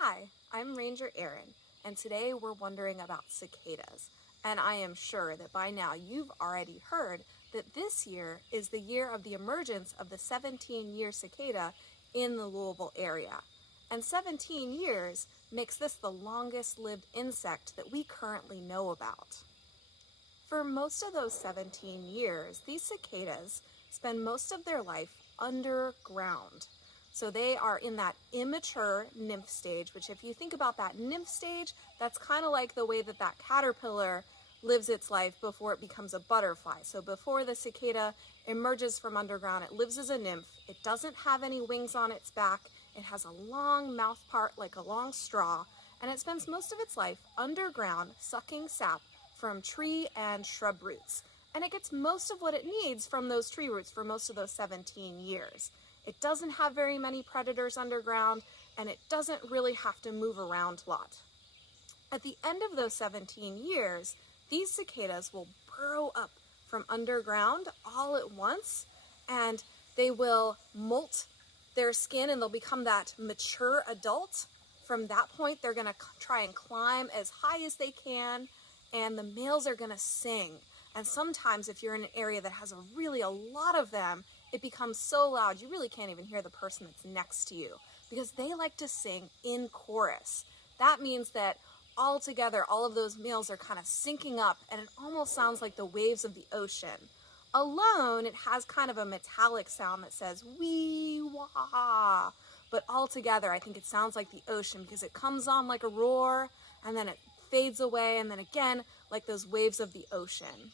Hi, I'm Ranger Erin, and today we're wondering about cicadas. And I am sure that by now you've already heard that this year is the year of the emergence of the 17-year cicada in the Louisville area. And 17 years makes this the longest lived insect that we currently know about. For most of those 17 years, these cicadas spend most of their life underground. So they are in that immature nymph stage, which if you think about that nymph stage, that's kind of like the way that that caterpillar lives its life before it becomes a butterfly. So before the cicada emerges from underground, it lives as a nymph. It doesn't have any wings on its back. It has a long mouth part like a long straw, and it spends most of its life underground sucking sap from tree and shrub roots. And it gets most of what it needs from those tree roots for most of those 17 years. It doesn't have very many predators underground, and it doesn't really have to move around a lot. At the end of those 17 years, these cicadas will burrow up from underground all at once, and they will molt their skin and they'll become that mature adult. From that point, they're gonna try and climb as high as they can, and the males are gonna sing. And sometimes if you're in an area that has a lot of them, it becomes so loud you really can't even hear the person that's next to you because they like to sing in chorus. That means that all together, all of those males are kind of syncing up, and it almost sounds like the waves of the ocean. Alone, it has kind of a metallic sound that says wee wah, but all together I think it sounds like the ocean because it comes on like a roar and then it fades away, and then again like those waves of the ocean.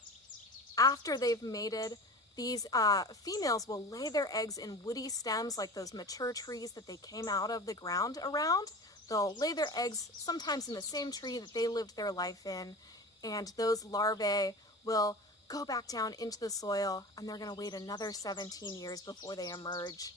After they've mated, these females will lay their eggs in woody stems like those mature trees that they came out of the ground around. They'll lay their eggs sometimes in the same tree that they lived their life in, and those larvae will go back down into the soil, and they're going to wait another 17 years before they emerge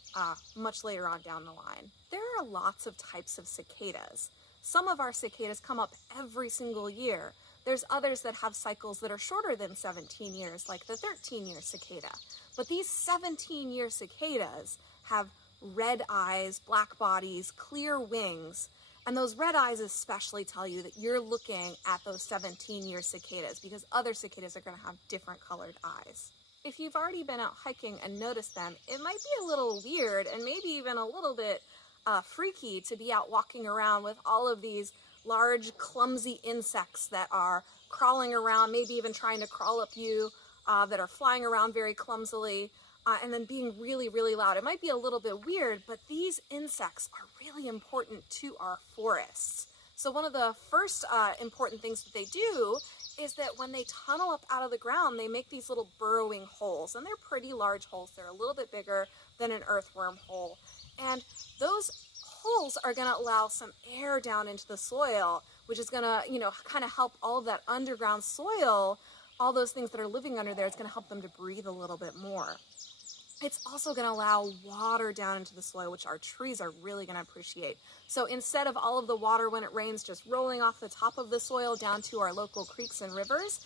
much later on down the line. There are lots of types of cicadas. Some of our cicadas come up every single year. There's others that have cycles that are shorter than 17 years, like the 13-year cicada. But these 17-year cicadas have red eyes, black bodies, clear wings, and those red eyes especially tell you that you're looking at those 17-year cicadas because other cicadas are going to have different colored eyes. If you've already been out hiking and noticed them, it might be a little weird and maybe even a little bit freaky to be out walking around with all of these large, clumsy insects that are crawling around, maybe even trying to crawl up you, that are flying around very clumsily, and then being really, really loud. It might be a little bit weird, but these insects are really important to our forests. So one of the first important things that they do is that when they tunnel up out of the ground, they make these little burrowing holes, and they're pretty large holes. They're a little bit bigger than an earthworm hole. And those holes are going to allow some air down into the soil, which is going to, kind of help all of that underground soil, all those things that are living under there, it's going to help them to breathe a little bit more. It's also going to allow water down into the soil, which our trees are really going to appreciate. So instead of all of the water when it rains just rolling off the top of the soil down to our local creeks and rivers,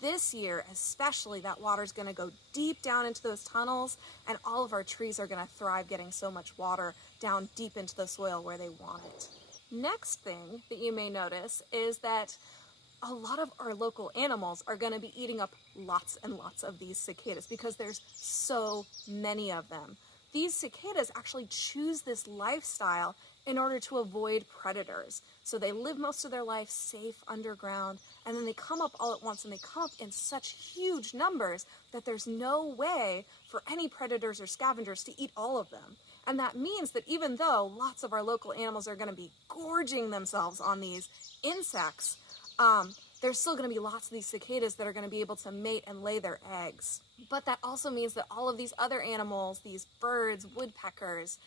this year especially that water is going to go deep down into those tunnels, and all of our trees are going to thrive getting so much water down deep into the soil where they want it. Next thing that you may notice is that a lot of our local animals are going to be eating up lots and lots of these cicadas because there's so many of them. These cicadas actually choose this lifestyle in order to avoid predators. So they live most of their life safe underground, and then they come up all at once, and they come up in such huge numbers that there's no way for any predators or scavengers to eat all of them. And that means that even though lots of our local animals are going to be gorging themselves on these insects, there's still going to be lots of these cicadas that are going to be able to mate and lay their eggs. But that also means that all of these other animals, these birds, woodpeckers,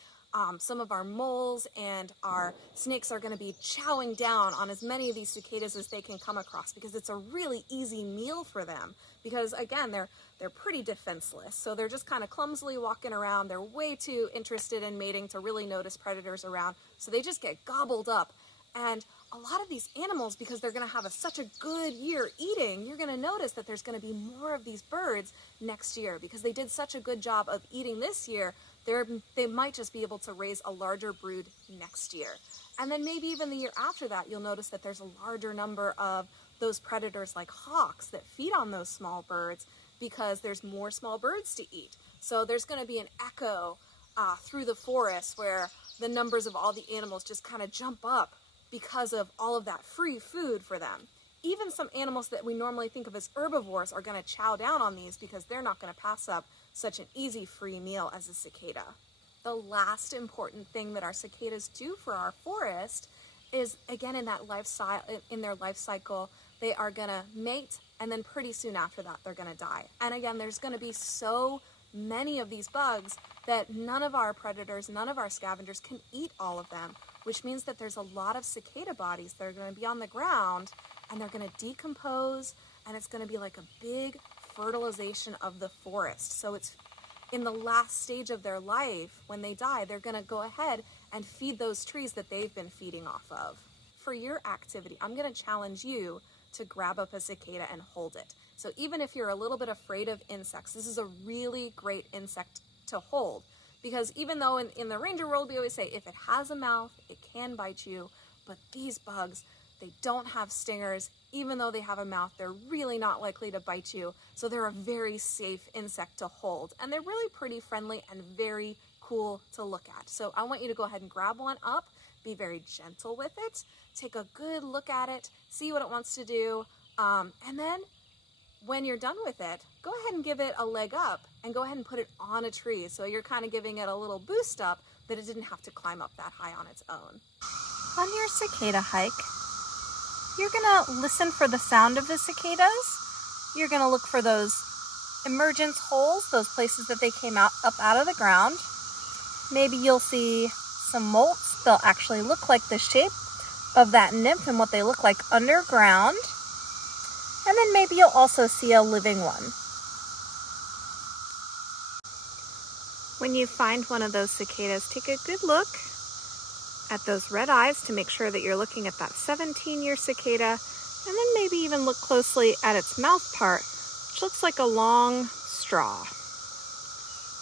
some of our moles and our snakes are going to be chowing down on as many of these cicadas as they can come across because it's a really easy meal for them. Because again, they're pretty defenseless. So they're just kind of clumsily walking around. They're way too interested in mating to really notice predators around. So they just get gobbled up. And a lot of these animals, because they're going to have such a good year eating, you're going to notice that there's going to be more of these birds next year because they did such a good job of eating this year. They might just be able to raise a larger brood next year. And then maybe even the year after that, you'll notice that there's a larger number of those predators like hawks that feed on those small birds because there's more small birds to eat. So there's going to be an echo through the forest where the numbers of all the animals just kind of jump up because of all of that free food for them. Even some animals that we normally think of as herbivores are going to chow down on these because they're not going to pass up such an easy free meal as a cicada. The last important thing that our cicadas do for our forest is, again, in their life cycle, they are going to mate, and then pretty soon after that, they're going to die. And again, there's going to be so many of these bugs that none of our predators, none of our scavengers can eat all of them, which means that there's a lot of cicada bodies that are going to be on the ground, and they're going to decompose, and it's going to be like a big fertilization of the forest. So it's in the last stage of their life, when they die, they're going to go ahead and feed those trees that they've been feeding off of. For your activity, I'm going to challenge you to grab up a cicada and hold it. So even if you're a little bit afraid of insects, this is a really great insect to hold. Because even though in the ranger world, we always say, if it has a mouth, it can bite you. But these bugs, they don't have stingers. Even though they have a mouth, they're really not likely to bite you. So they're a very safe insect to hold. And they're really pretty friendly and very cool to look at. So I want you to go ahead and grab one up, be very gentle with it, take a good look at it, see what it wants to do, and then when you're done with it, go ahead and give it a leg up and go ahead and put it on a tree. So you're kind of giving it a little boost up that it didn't have to climb up that high on its own. On your cicada hike, you're gonna listen for the sound of the cicadas. You're gonna look for those emergence holes, those places that they came up out of the ground. Maybe you'll see some molts. They'll actually look like the shape of that nymph and what they look like underground. And then maybe you'll also see a living one. When you find one of those cicadas, take a good look at those red eyes to make sure that you're looking at that 17-year cicada, and then maybe even look closely at its mouth part, which looks like a long straw.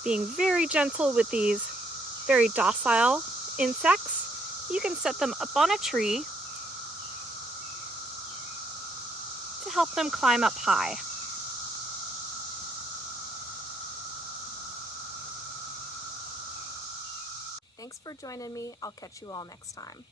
Being very gentle with these very docile insects, you can set them up on a tree to help them climb up high. Thanks for joining me. I'll catch you all next time.